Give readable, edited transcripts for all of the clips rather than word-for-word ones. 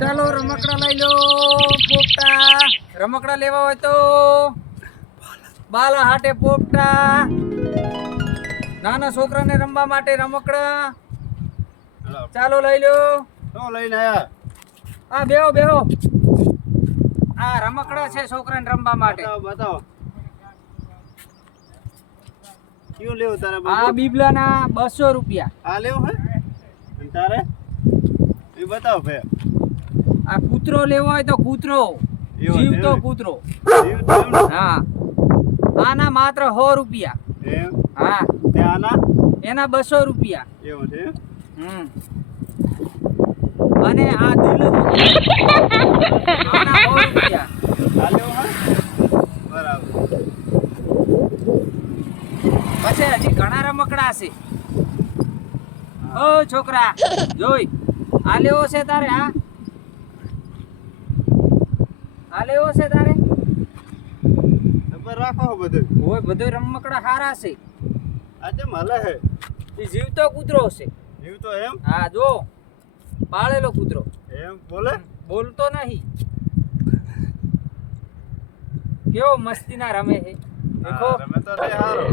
ચાલો રમકડા લઈ લો પોપટા. રમકડા લેવા હોય તો બાલા હાટે પોપટા. નાના છોકરાને રમવા માટે રમકડા. ચાલો લઈ લો. શું લઈને આયા? આ બેહો બેહો. આ રમકડા છે છોકરાને રમવા માટે. બતાવો. ક્યું લેવું તારે? આ બીબલાના 200 રૂપિયા. આ લેવું હે? અને તારે? એ બતાવો ભાઈ. આ કૂતરો લેવો હોય તો કૂતરો. એવો જીવતો છે? કૂતરો. જીવતો એમ ને? હા. આના માત્ર 100 રૂપિયા. એમ? હા. તે આના? એના 200 રૂપિયા. એવું છે? અને આ દુલ્હન આના 100 રૂપિયા. આ લેવું હે? બરાબર. પછી હજી ઘણા રમકડા છે. ઓ છોકરા જોઈ આ લેવો છે તારે? આ લેવો છે તારે? ખબર રાખો બધું. ઓય બધો રમકડા સારા છે. આ કેમ હલે હે? એ જીવતો કૂતરો છે. જીવતો એમ? હા જો પાળેલો કૂતરો. એમ બોલે? બોલતો નહીં. કેવો મસ્તીના રમે છે દેખો. હા, રમે તો રે હારો.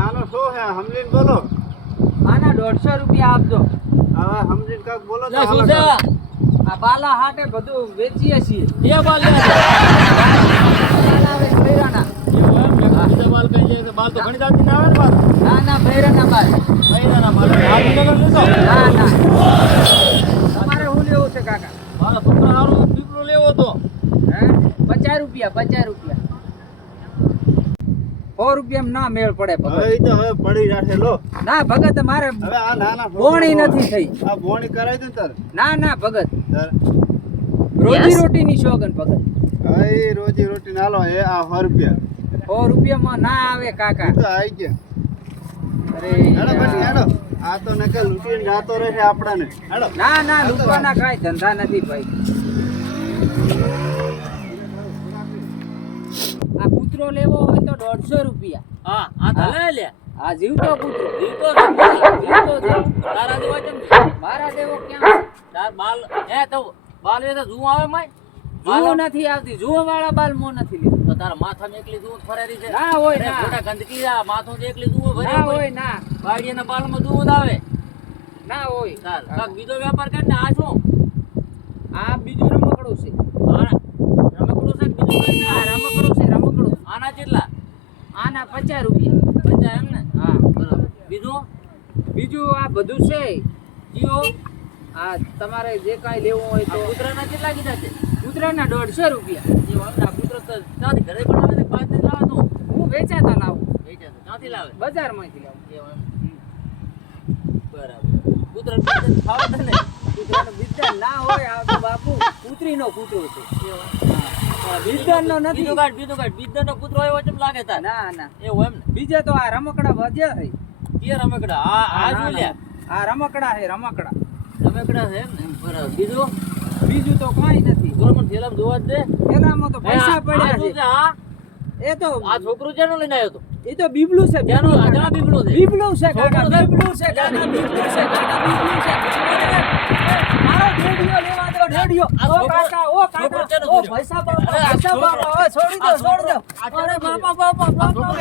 આનો શું હે સમજીને બોલો. આના 150 રૂપિયા આપજો. હવે સમજીને કાક બોલો તો શું હાલો છે? કાક. આ બાલા હાટે બધું વેચીએ છીએ. એ બાલ લે બાલા આવે ભૈરાના. બીજા બાલ કઈ જાય બાલ તો ઘણી જાતના આવે ને બાલ ના ના ભૈરાના બાલ. મહિનાના બાલ ગાંધીનગર લેતો ના ના તમારે શું લેવું છે કાકા? મારા છોકરા હારું દીકરો લેવો તો હે 50 રૂપિયા 50 રૂપિયા. 100 રૂપિયામાં ના મેળ પડે હવે ભગત. ઈ તો હવે પડી જાશે લો. ના ભગત મારે હવે આ નાના બોણી નથી થઈ. આ બોણી કરાવી દે તાર. ના ના ભગત તાર રોજી રોટીની શોગન ભગત. હવે ઈ રોજી રોટી નાલો એ આ 100 રૂપિયા. 100 રૂપિયામાં ના આવે કાકા. ઈ તો આઈ ગયા. અરે હેડો પછી યાર. હેડો. આ તો નકર લૂટીને જાતો રહેશે આપણાને. હેડો. ના ના લૂંટવાના કાંઈ ધંધા નથી ભાઈ. આ કૂતરો લેવો હોય તો 150 રૂપિયા. હા આ તો લે લે આ જીવતો કૂતરો. જીવતો જીવતો છે. તારા જેવા કેમ મારા દેવો ક્યાં છે? તાર બાલ એ તો બાલ એ તો જુઓ આવે માય જુઓ નથી આવતી. જુઓ વાળા બાલ મો નથી લેતો. તો તારા માથામાં એકલી જુઓ ફરેરી છે ના હોય અરે ના. ખોટા ગંદકી આ માથું એકલી જુઓ ભરે ના હોય ના. બાડીના બાલમાં જુઓ જ આવે ના હોય. તાર કાક બીજો વેપાર કર ને આ શું આ બીજું રમકડું છે. હા રમકડું છે કે બીજું કઈ આ રમકડું છે રમકડું. આના કેટલા આના 50 રૂપિયા. બચ્ચા એમ ને હા બરાબર બીજું બીજું આ બધું છે. જીઓ આ તમારે જે કાંઈ લેવું હોય આ તો કૂતરાના કેટલા કીધા છે કૂતરાના 150 રૂપિયા. એ વાત આ કૂતરો તો ત્યાંથી ઘરે બનાવે ને 5 દિન લાવે તો હું વેચાતા લાવું. વેચે તો ક્યાંથી લાવે બજારમાંથી લાવું. એવું એમ બરાબર કૂતરા ખાવા દે ને કૂતરાનો બિદ્દન ના હોય. આ તો બાપુ કૂતરીનો કૂતરો છે. બિદ્દનનો નથી. બીજું કાઢ બીજનો કૂતરો આવ્યો કેમ લાગે તાર ના ના એવું એમ ને બીજા તો આ રમકડા વધ્યા છે. કે રમકડા આ ના, જો ના. લે આ રમકડા છે રમકડા. રમકડા છે એમ ને બરાબર બીજું બીજું તો કાંઈ નથી. ગોરમન થેલામાં જોવા જ દે એનામાં તો પૈસા પડ્યા છે. આ એ તો આ છોકરો જેનો લઈને આવ્યો તો એ તો બીબલું છે. જેનો આ બીબડો છે બીબલું છે કાકા. છોકરો છે. બીબલું છે કાકા. બીબલું છે કાકા. બીબલું છે. મારો ઢેડિયો લેવા દો ઢેડિયો. આ ઓ છોકરો- કાકા ઓ છોકરો કાકા ચેનો ઓ કર્યો? પૈસા બાપા અરે આ પૈસા છોકરો- બાપા. ઓય છોડી દો આ છોડી દો. છોકરો- અરે બાપા બાપા બાપા.